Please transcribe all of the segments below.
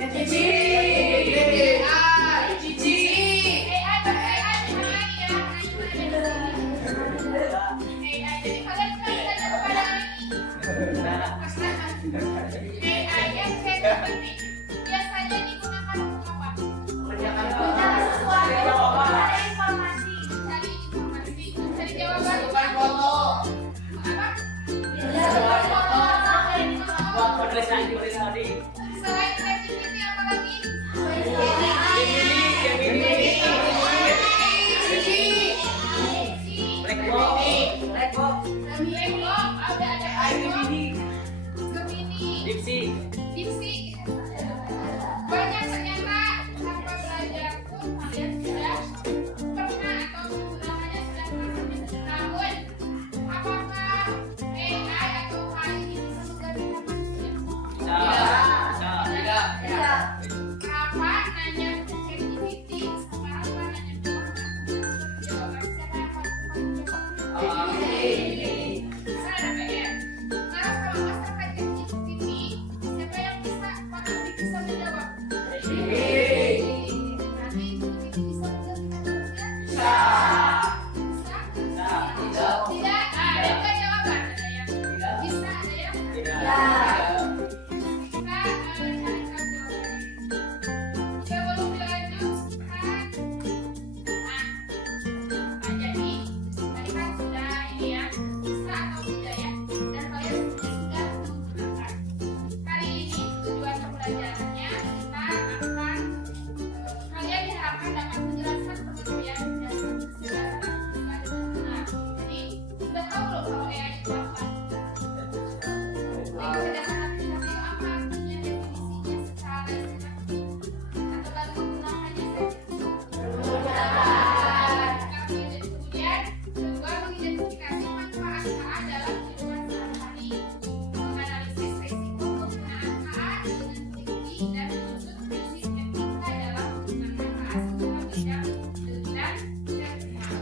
Cici. Cici. AI bukan AI ya. AI jadi kalian kan belajar kepada AI yang ChatGPT biasanya digunakan untuk apa? Mencari sesuatu, mencari informasi, mencari jawaban. Foto. Apa? Buat penulisan tadi. Selain ChatGPT apa lagi? Blackbox. Ada Gemini. Dipsi. Banyak ternyata tanpa belajar pun kalian sudah pernah atau menggunakannya sudah beberapa tahun. Apakah AI atau AI ini bisa menggantikan manusia? Tidak. Apa nanya ke ChatGPT sama apa nanya ke orang? Jawaban siapa yang paling cepat? Saya ada PR. Nah, kalau masalah ChatGPT, siapa yang bisa menjawab? Nanti ChatGPT bisa menggantikan manusia? Bisa? Tidak. Ada nggak jawaban? Ada yang bisa, ada yang kita carikan jawabannya. Sebelum dilanjutkan, jadi tadi kan sudah ini ya, bisa atau tidak ya, dan kalian sudah menggunakan. Kali ini tujuan pembelajarannya kita akan kalian diharapkan dapat menjelaskan pengertian dasar kesadaran dengan benar. Jadi sudah tahu loh kalau AI itu apa? Kecerdasan artifisial itu apa artinya, definisinya secara istilah, atau lalu menggunakannya kemudian kedua mengidentifikasi manfaat KA dalam kehidupan sehari-hari, menganalisis risiko penggunaan KA dengan teliti dan menyusun prinsip etika dalam menggunakan KA secara bijak dan sertifikat.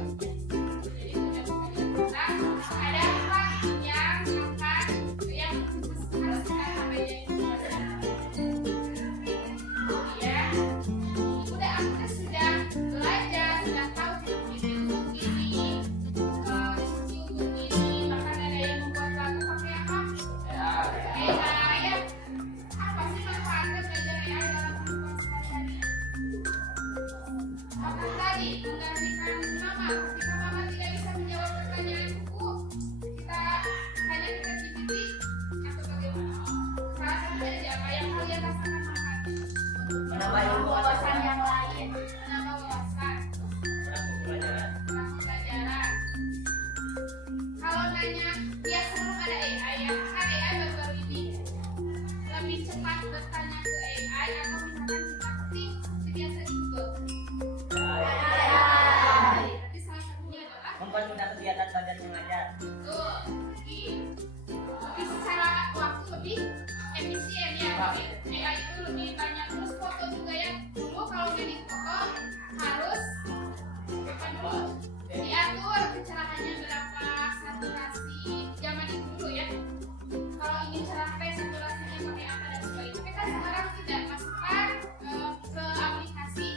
Jadi sudah kita ada apa yang harus kita sampaikan ya. Udah aku sudah belajar, sudah tahu ChatGPT untuk ini, Cici untuk ini, bahkan ada yang membuat lagu pakai apa? AI ya. Apa sih manfaatnya belajar AI dalam kehidupan sehari-hari? Apa tadi menggantikan mama? Ketika mama tidak bisa menjawab pertanyaan buku, kita tanya ke ChatGPT atau bagaimana? Salah satunya jadi apa yang kalian rasakan manfaatnya? Menambah wawasan yang lain, menambah wawasan, pelajaran. Kalau nanya, ya sebelum ada AI ya, kan AI baru-baru ini lebih cepat bertanya ke AI atau misalkan kita ketik seperti biasa di Google. Tapi salah satunya adalah mempermudah kegiatan belajar mengajar. betul, lebih secara waktu lebih efisien ya. AI itu lebih banyak, terus foto juga ya. Dulu kalau ngedit foto harus apa dulu diatur kecerahannya berapa, saturasi zaman itu dulu ya. Kalau ingin cerah saturasinya pakai apa dan sebagainya. Tapi kan sekarang tidak, masukkan ke aplikasi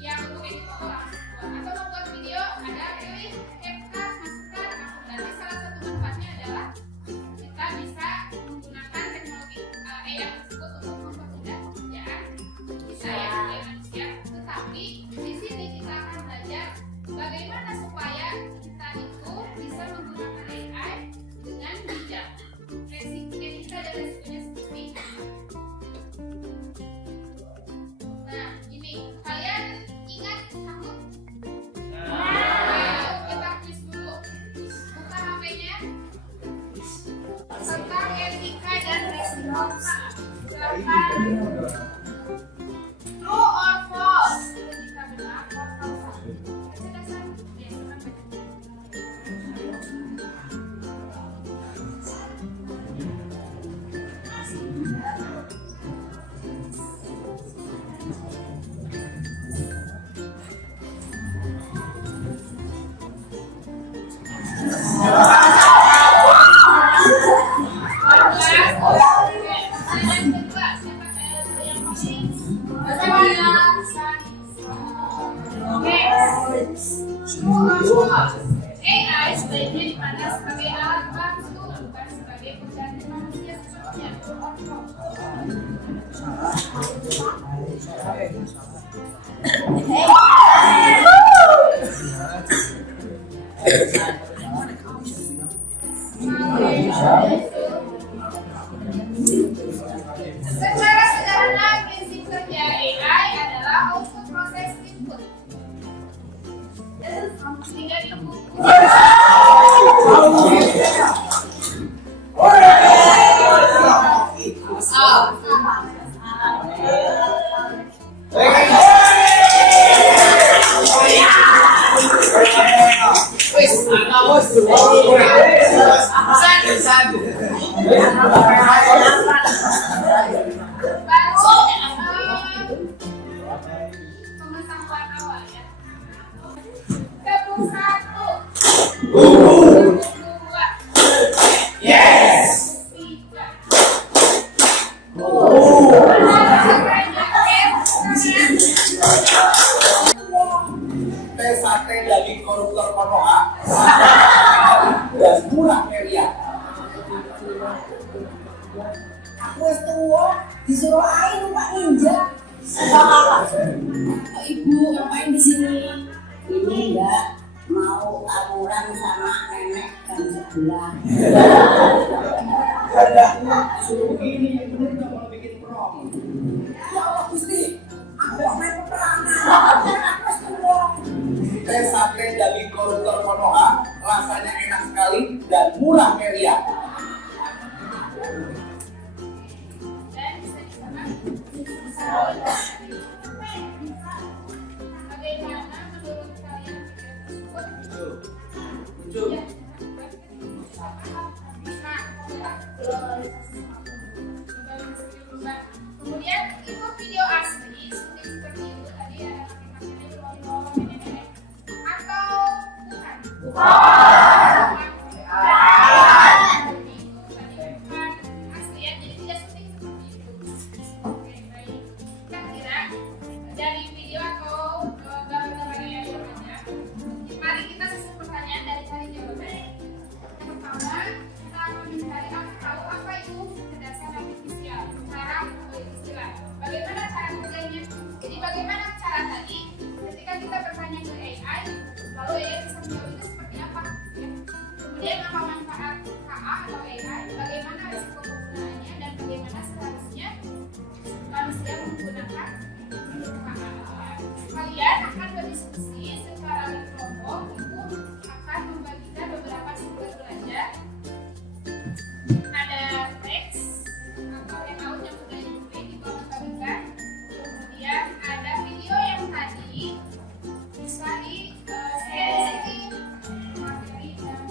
yang untuk edit foto langsung buat. Atau membuat video ada pilih CapCut, masukkan langsung. Berarti salah satu manfaatnya adalah kita bisa menggunakan teknologi AI tersebut untuk mempermudah pekerjaan kita ya sebagai manusia. Tetapi di sini kita akan belajar bagaimana supaya kita itu bisa menggunakan AI dengan bijak. Etika dan resikonya seperti ini. Nah, ini kalian ingat takut? Ayo kita quiz dulu. Buka HP-nya. Tentang etika dan resiko. Silakan. True or false? Etika benar or false? Kecerdasan. Ya, silakan baca. Yang kedua, siapa yang AI sebaiknya dipandang sebagai alat bantu, bukan sebagai pengganti manusia sesungguhnya. Secara sederhana, prinsip kerja AI adalah output proses input. Sehingga dikumpulkan. Pengetahuan awal ya. Tepung 1. Tepung 2. Yes. 3. Teh sate daging koruptor Konoha dan murah meriah. Aku wis tua, disuruh air numpak ninja. Ibu ngapain di sini? Ini enggak mau tawuran sama nenek kan sebelah. Suruh ini bener nggak mau bikin prom. Ya Allah Gusti, aku main peperangan. Aku wis tua. Teh sate daging koruptor Konoha rasanya enak sekali dan murah meriah. Dan bisa disebut bagaimana menurut kalian video tersebut? Ya. Kemudian itu video asli seperti itu tadi ada pakai nenek atau bukan? Asli ya, jadi tidak syuting seperti itu. Oke, baik. Kira-kira dari video atau gambar-gambar yang ada, mari kita susun pertanyaan dari cari jawaban. Yang pertama, kita akan mencari tahu apa itu kecerdasan artifisial. Cara atau istilah. Bagaimana cara kerjanya? Jadi bagaimana cara tadi ketika kita bertanya ke AI, lalu AI bisa menjawab itu seperti apa? Ya. Kemudian apa manfaat KA atau AI? Bagaimana risiko penggunaannya dan bagaimana seharusnya manusia menggunakan KA? Kalian akan berdiskusi secara berkelompok. Itu akan membagikan beberapa sumber belajar. Ada teks atau handout yang sudah diberi di bawah bagikan. Kemudian ada video yang tadi bisa di share di sini materi dan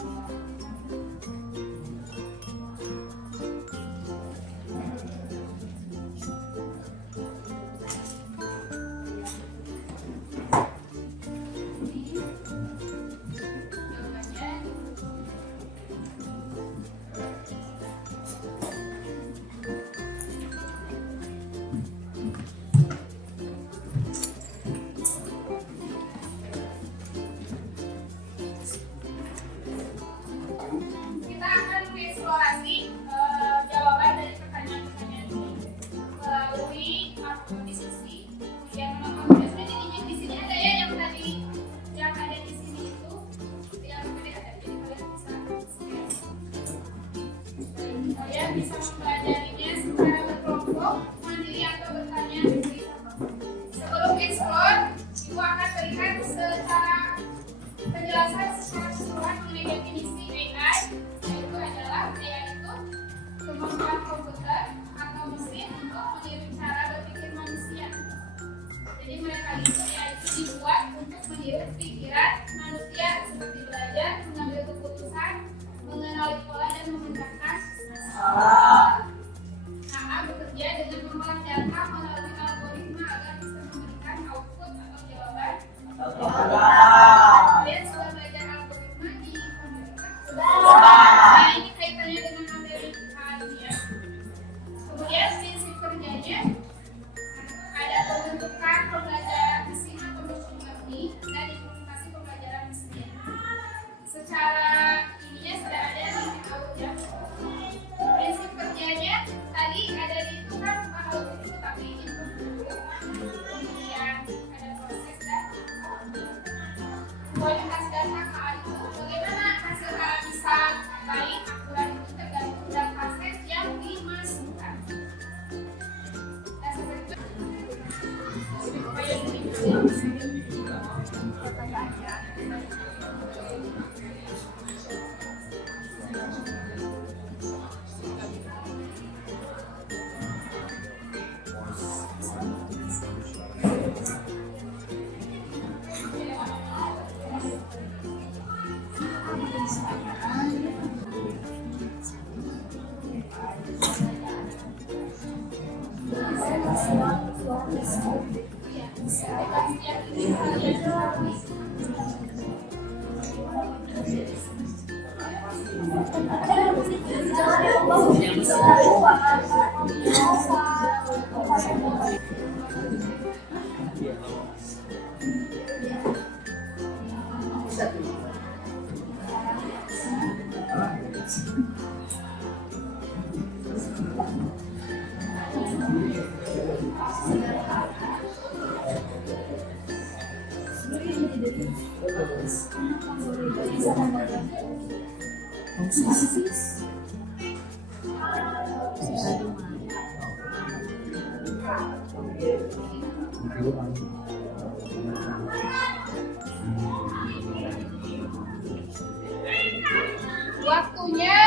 Waktunya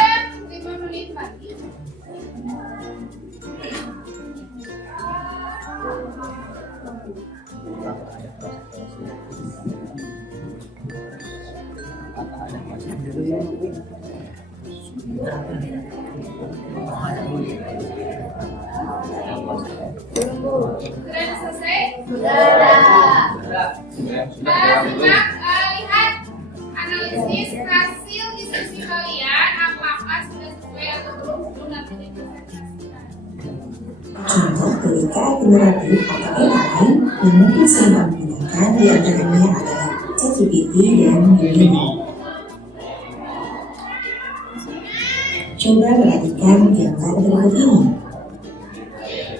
5 menit lagi. Sudah selesai? Sudah. Simak, lihat analisis hasil diskusi kalian. Apakah sudah sesuai atau belum nanti dipresentasikan. Contoh ketika generatif atau AI yang mungkin sering menggunakan di antaranya adalah ChatGPT dan Gemini. Coba perhatikan gambar berikut ini.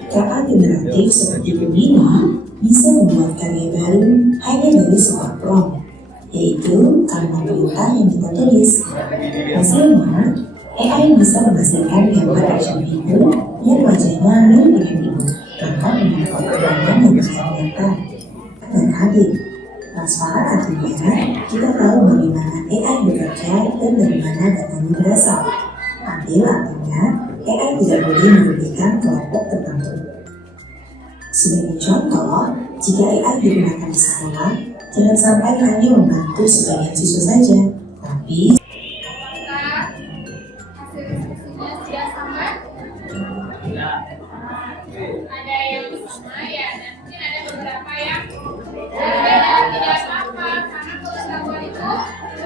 KA generatif seperti Gemini bisa membuat karya baru hanya dari sebuah prompt, yaitu kalimat perintah yang kita tulis. Hasilnya, AI bisa menghasilkan gambar action figure yang wajahnya mirip dengan ibu, bahkan dengan keterangan yang sangat nyata dan adil. Transparan artinya kita tahu bagaimana AI bekerja dan dari mana datanya berasal. Adil artinya AI tidak boleh merugikan kelompok tertentu. Sebagai contoh, jika AI digunakan di sekolah, jangan sampai hanya membantu sebagian siswa saja, tapi Hasil diskusinya sudah sama? Ada yang sama ya, dan mungkin ada beberapa yang berbeda. Tidak apa-apa, karena pengetahuan itu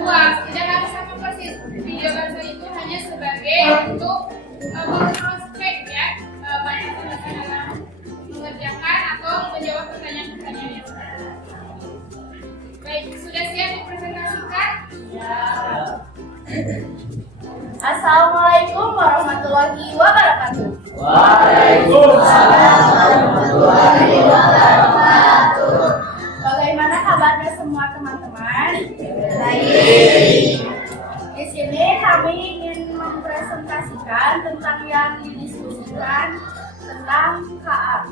luas, tidak harus sama persis. Video belajar itu hanya sebagai untuk mengkross-check ya, banyak teman dalam mengerjakan atau menjawab pertanyaan-pertanyaan yang sama. Baik, sudah siap dipresentasikan? Assalamualaikum warahmatullahi wabarakatuh. Waalaikumsalam warahmatullahi wabarakatuh. Bagaimana kabarnya semua teman-teman? Baik. Di sini kami ingin mempresentasikan tentang yang didiskusikan tentang KA.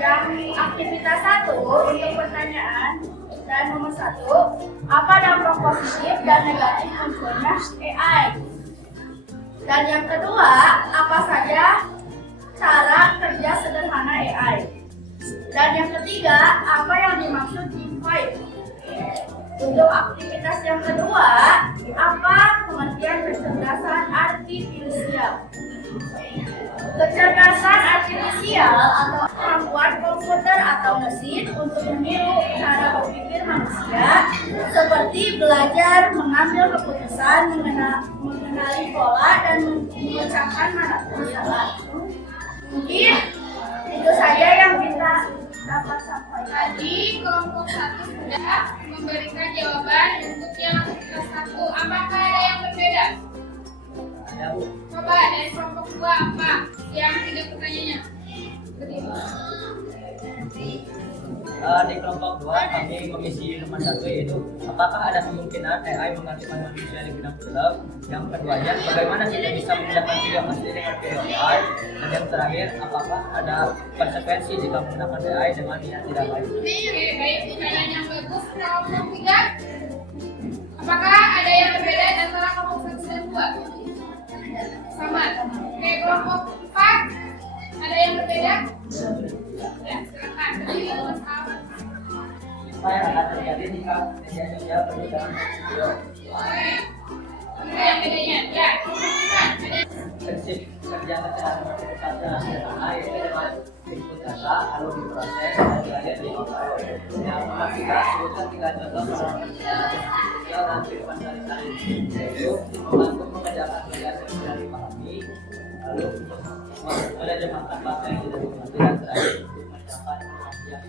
Yang aktivitas 1 untuk pertanyaan dan nomor 1, apa dampak positif dan negatif munculnya AI? Dan yang kedua, apa saja cara kerja sederhana AI? Dan yang ketiga, apa yang dimaksud DeepFight? Untuk aktivitas yang kedua, apa pengertian kecerdasan artifisial? Kecerdasan artifisial atau kemampuan komputer atau mesin untuk meniru cara berpikir manusia, seperti belajar, mengambil keputusan, mengenali pola, dan mengucapkan manfaat salah. Mungkin itu saja yang kita dapat sampaikan. Tadi kelompok 1 sudah memberikan jawaban untuk yang aktivitas 1. Apakah ada yang berbeda? Ada, Bu. Coba dari kelompok 2 apa yang tidak pertanyaannya? Di kelompok 2 kami mengisi nomor 1, yaitu apakah ada kemungkinan AI menggantikan manusia di bidang film? Yang keduanya, bagaimana kita bisa membedakan video asli dengan video AI? Dan yang terakhir, apakah ada konsekuensi jika menggunakan AI dengan yang tidak baik? Oke, baik, pertanyaan yang bagus. Kelompok 3, apakah ada yang berbeda antara kelompok 1 dan 2? Sama. Oke, kelompok 4, ada yang berbeda? Ya, silakan. Jadi, masalah. Apa yang akan terjadi jika media sosial berbicara video? Oke. Ada yang bedanya? Ya, silakan. Ada. Prinsip bekerja kesehatan masyarakat yaitu dengan input data lalu diproses dan belajar di kontrol. Yang kita sebutkan 3 contoh sosial dan kehidupan sehari-hari, yaitu membantu mengerjakan tugas yang sudah dipahami, lalu menerjemahkan bahasa yang sudah dimengerti, dan terakhir untuk mencapai informasi yang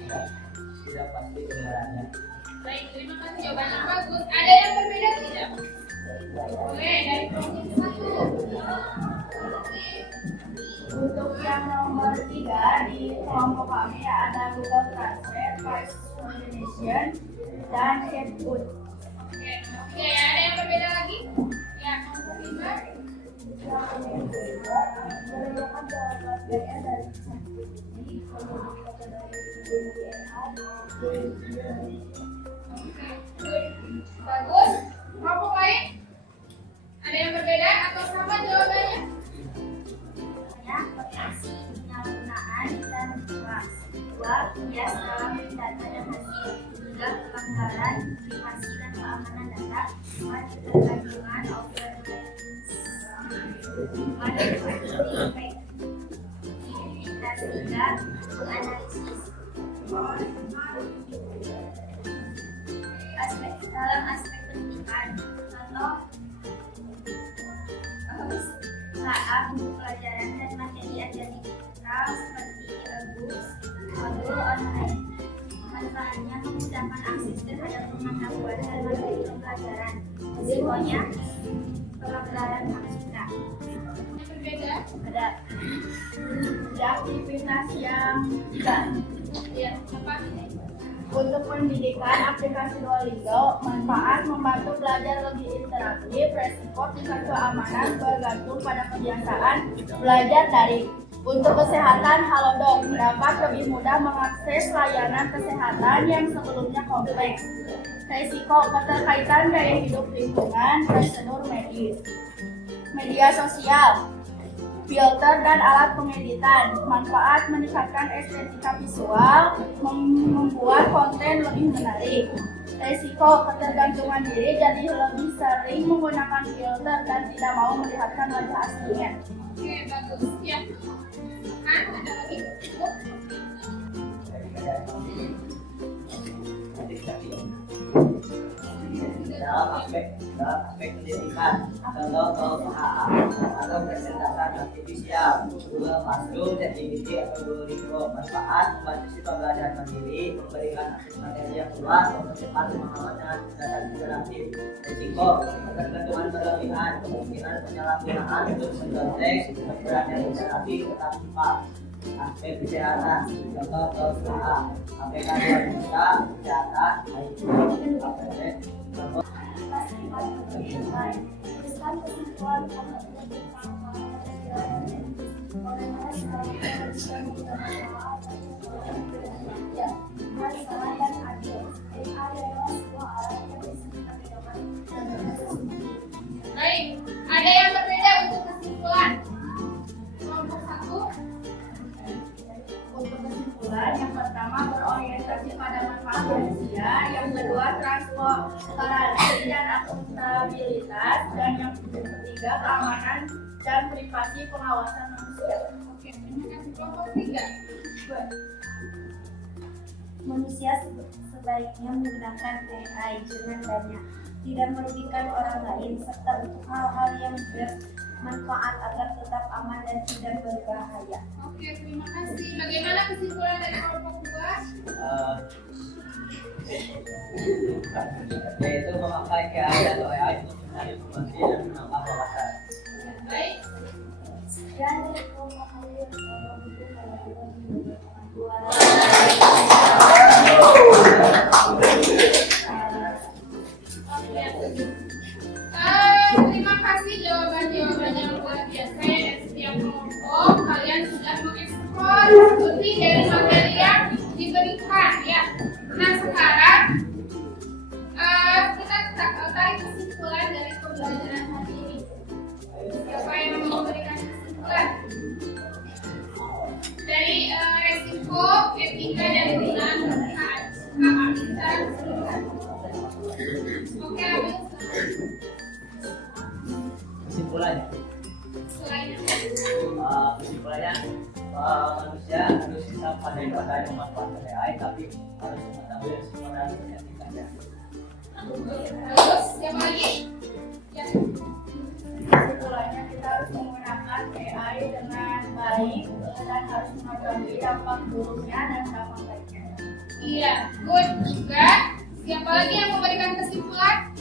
tidak pasti kebenarannya. Baik, terima kasih jawabannya bagus. Ada yang berbeda tidak? Boleh, dari kelompok 1. Untuk yang nomor 3 di kelompok kami ada Google Translate, Voice Recognition, dan Chatbot. Oke, nomor 3 ya. Ada yang berbeda lagi? Ya, nomor 5. Menggunakan jawaban gaya dari Chatbot ini, kemudian dari Bagus. Kelompok lain? Ada yang berbeda atau sama jawabannya? Potensi penyalahgunaan dan kelas. 2. Bias dalam data dan hasil. 3. Pelanggaran privasi dan keamanan data. 4. Ketergantungan dan 3. Menganalisis. Dalam aspek pendidikan, contoh saat buku pelajaran dan materi ajaran digital seperti e-books, modul online. Manfaatnya memudahkan akses terhadap pengetahuan dan materi pembelajaran. Risikonya pelanggaran hak cipta. Yang berbeda? Ada aktivitas yang tidak. Ya, apa ini? Untuk pendidikan, aplikasi Duolingo manfaat membantu belajar lebih interaktif, resiko tingkat keamanan bergantung pada kebiasaan belajar daring. Untuk kesehatan, Halodoc dapat lebih mudah mengakses layanan kesehatan yang sebelumnya kompleks. Resiko keterkaitan gaya hidup lingkungan, prosedur medis. Media sosial, filter dan alat pengeditan, manfaat meningkatkan estetika visual, membuat konten lebih menarik. Resiko ketergantungan diri, jadi lebih sering menggunakan filter dan tidak mau melihatkan wajah aslinya. Oke, bagus. Ya. Ada lagi? Dalam aspek pendidikan, contoh perusahaan atau kecerdasan artifisial, Google Classroom, ChatGPT atau Duolingo manfaat membantu siswa belajar mandiri, memberikan akses materi yang luas, mempercepat pemahaman dengan kecerdasan interaktif. Risiko ketergantungan berlebihan, kemungkinan penyalahgunaan untuk konteks, keberadaan interaktif tetap cepat. Aspek kesehatan, contoh perusahaan, aplikasi yang bisa kesehatan, Tuliskan kesimpulan Baik, ada yang berbeda untuk kesimpulan? Kelompok 1. Untuk kesimpulan, yang pertama berorientasi pada manfaat manusia, yang kedua transparansi dan akuntabilitas, dan yang ketiga keamanan dan privasi pengawasan manusia. Oke, terima kasih. Kelompok 3. Manusia sebaiknya menggunakan AI dengan banyak, tidak merugikan orang lain, serta untuk hal-hal yang bermanfaat agar tetap aman dan tidak berbahaya. Oke, terima kasih. Bagaimana kesimpulan dari kelompok 2? yaitu memakai AI atau AI untuk mencari informasi dan menambah wawasan. Baik. Dan dari kelompok kalian Terima kasih jawaban-jawaban yang luar biasa dari setiap kelompok. Kalian sudah mengeksplor lebih dari materi yang diberikan ya. Nah sekarang kita tarik kesimpulan dari pembelajaran hari ini. Siapa yang mau memberikan kesimpulan? Dari resiko, etika, dan penggunaan hak kita keseluruhan. Oke, ambil Kesimpulannya, selain manusia harus bisa pandai-pandai memanfaatkan AI, tapi harus mengetahui resiko dan etikanya. Terus siapa lagi? Ya. Kesimpulannya kita harus menggunakan AI dengan baik dan harus mengetahui dampak buruknya dan dampak baiknya. Iya, good juga. Siapa lagi yang memberikan kesimpulan?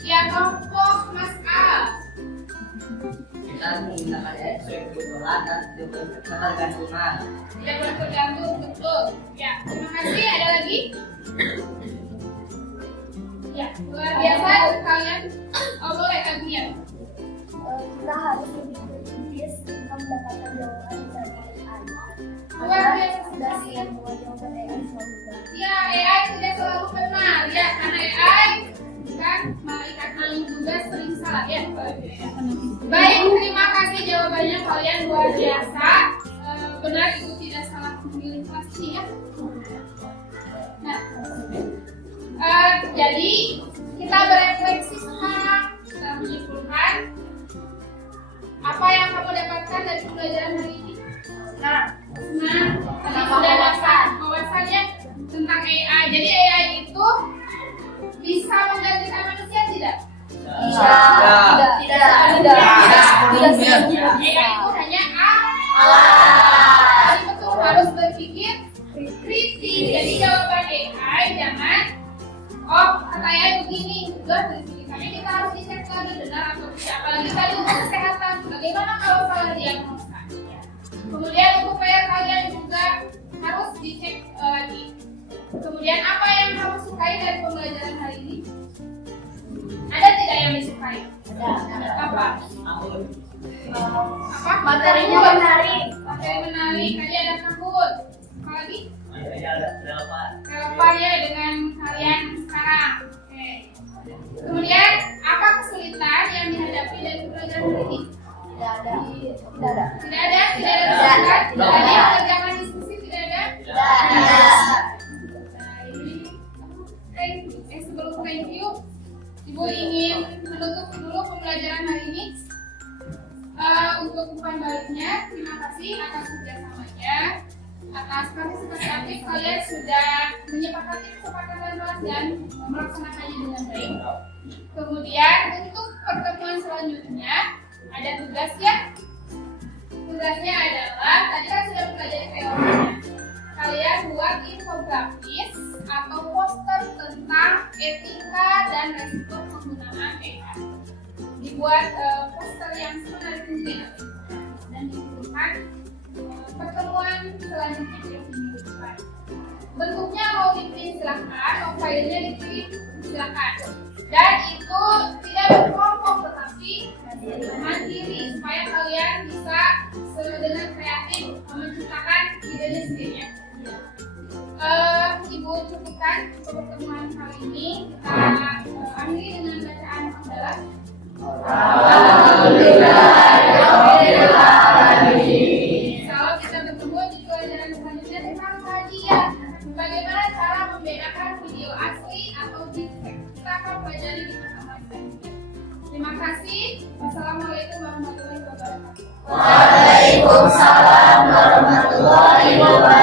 Ya, kelompok Mas Al. Kita menggunakan AI sesuai kebutuhan dan ketergantungan. Tidak boleh tergantung, betul. Ya, terima kasih. Ada lagi? Ya, luar biasa kalian. Oh, boleh lagi ya. Kita harus lebih kritis untuk mendapatkan jawaban dari AI. Luar biasa Dan sekali. semua jawaban AI selalu benar. Ya, AI tidak selalu benar ya, karena AI kan malaikat angin juga sering salah ya. Baik, terima kasih jawabannya kalian luar biasa. Benar, itu tidak salah memilih kelas ini ya. Nah, jadi kita berefleksi sekarang, kita menyimpulkan apa yang kamu dapatkan dari pembelajaran hari ini. Nah, tadi sudah dapat wawasannya tentang AI. Jadi AI itu bisa menggantikan manusia tidak? Tidak. AI itu hanya alat. Jadi betul harus berpikir kritis. Jadi jawaban AI jangan kata AI begini, udah begini. Tapi kita harus dicek lagi benar atau tidak. Apalagi tadi untuk kesehatan. Bagaimana kalau salah diagnosa? Kemudian untuk PR kalian juga harus dicek lagi. Kemudian apa yang kamu sukai dari pembelajaran hari ini? Ada tidak yang disukai? Ada. Apa? Apa? Materinya menarik. Materi menarik. Tadi ada kabut. Apa lagi? Ada Relevan ya dengan kalian sekarang. Oke. Kemudian apa kesulitan yang dihadapi dari pembelajaran hari ini? Tidak ada. Tidak ada kesulitan. Tadi kerjaan diskusi tidak ada. Sebelum thank you, Ibu ingin menutup dulu pembelajaran hari ini. Untuk umpan baliknya, terima kasih atas kerjasamanya, atas partisipasi aktif kalian sudah menyepakati kesepakatan kelas dan melaksanakannya dengan baik. Kemudian untuk pertemuan selanjutnya ada tugas ya. Tugasnya adalah tadi kan sudah belajar teorinya. Kalian buat infografis atau poster tentang etika dan resiko penggunaan AI. Dibuat poster yang menarik mungkin dan dikirimkan pertemuan selanjutnya di minggu depan. Bentuknya mau dikirim silakan, mau filenya dikirim silakan. Dan itu tidak berkelompok tetapi mandiri supaya kalian bisa dengan kreatif menciptakan idenya sendiri ya. Ibu cukupkan untuk pertemuan kali ini. Kita akhiri dengan bacaan hamdalah. Kalau kita bertemu di pelajaran selanjutnya tentang kajian, bagaimana cara membedakan video asli atau deepfake. Kita akan pelajari di pertemuan selanjutnya. Terima kasih. Wassalamualaikum warahmatullahi wabarakatuh. Waalaikumsalam warahmatullahi wabarakatuh.